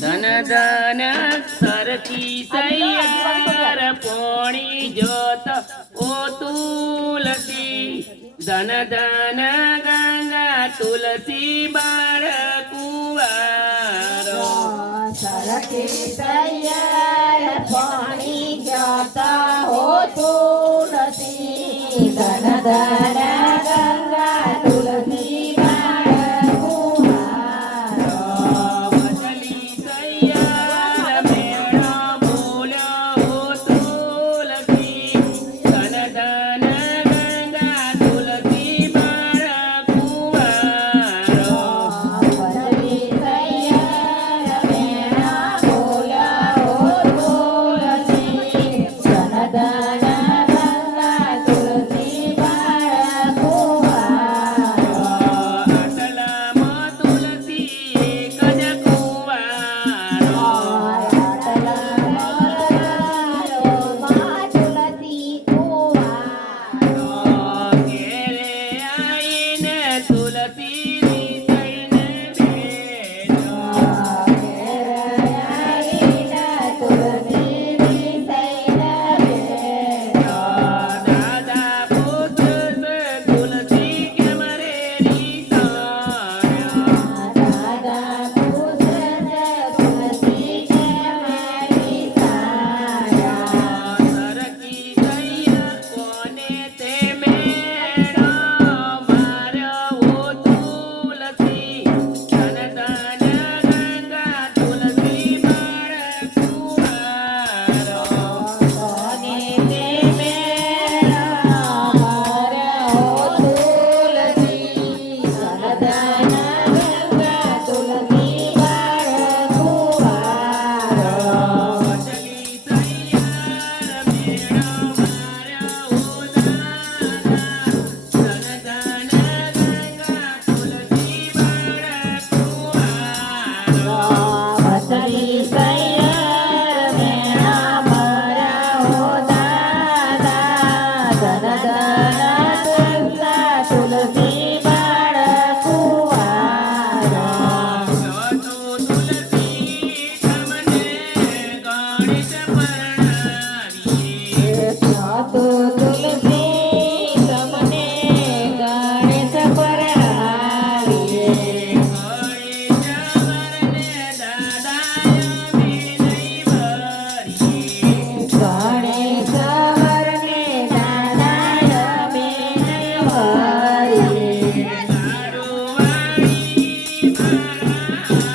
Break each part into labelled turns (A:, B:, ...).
A: धन धन सरती सैयार, पौणी जोत ओ तुलसी। धन धन, गंगा, तुलसी, बार कुआ
B: सरती सैयार, पौणी जोत ओ तुलसी। धन धन
A: Bye.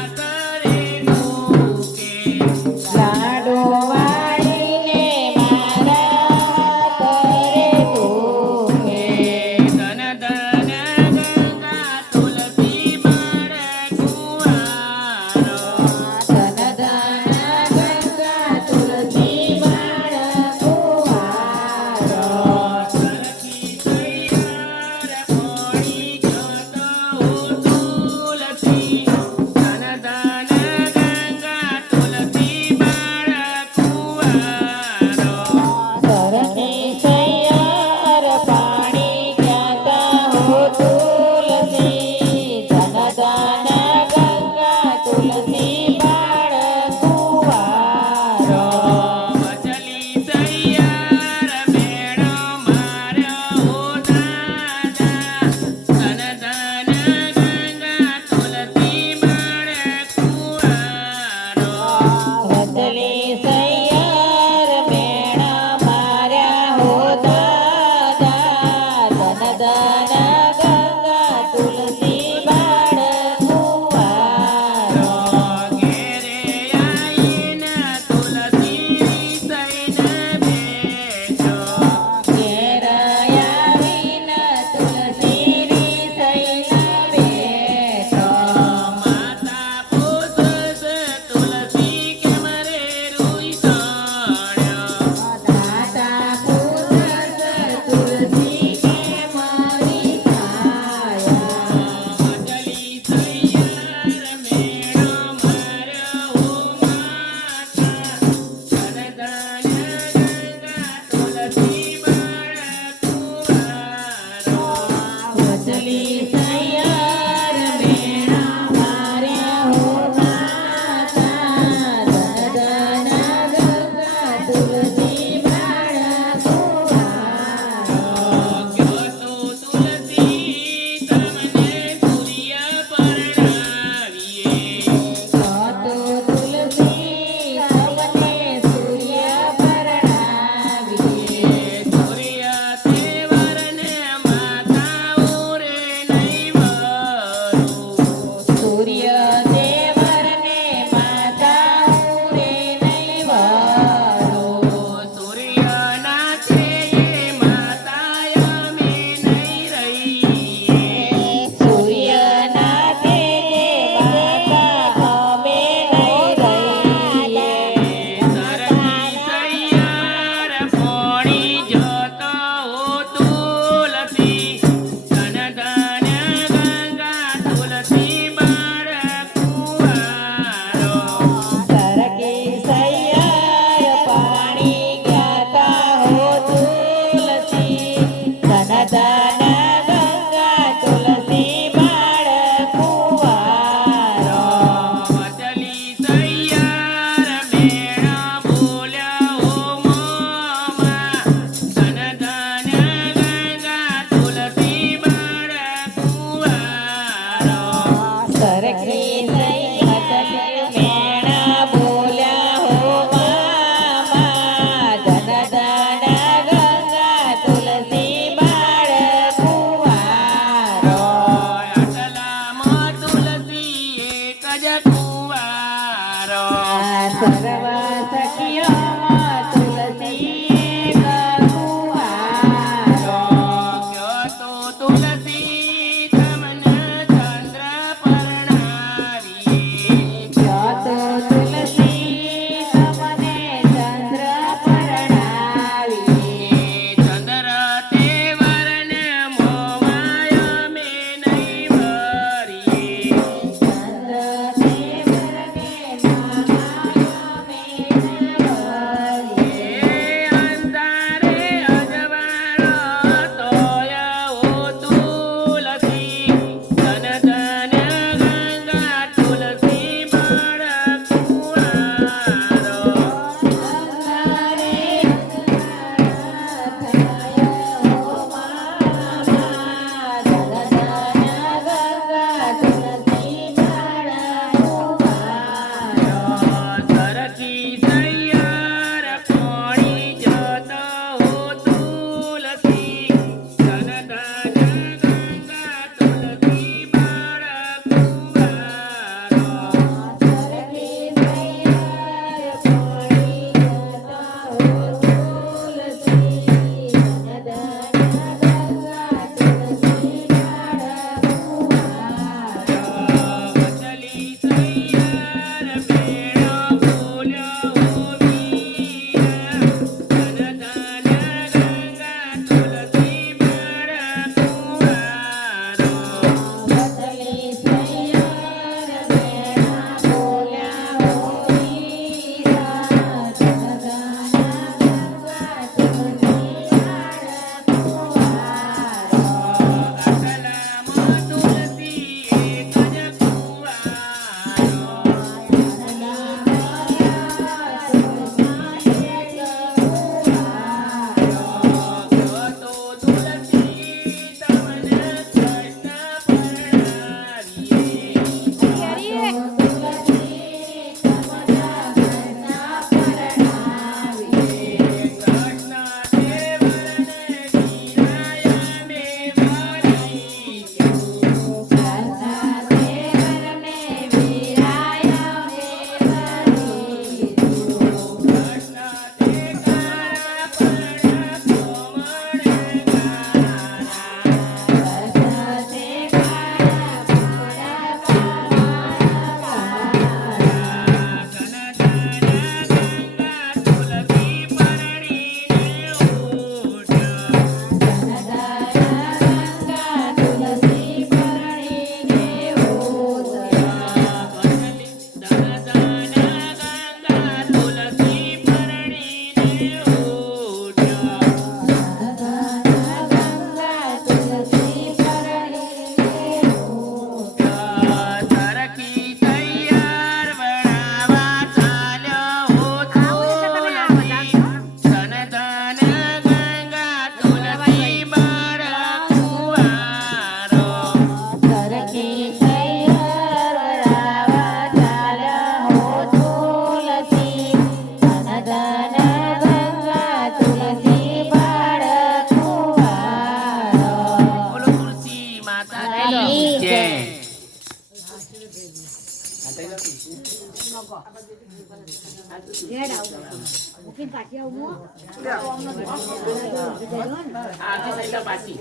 A: પાછી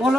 A: બોલો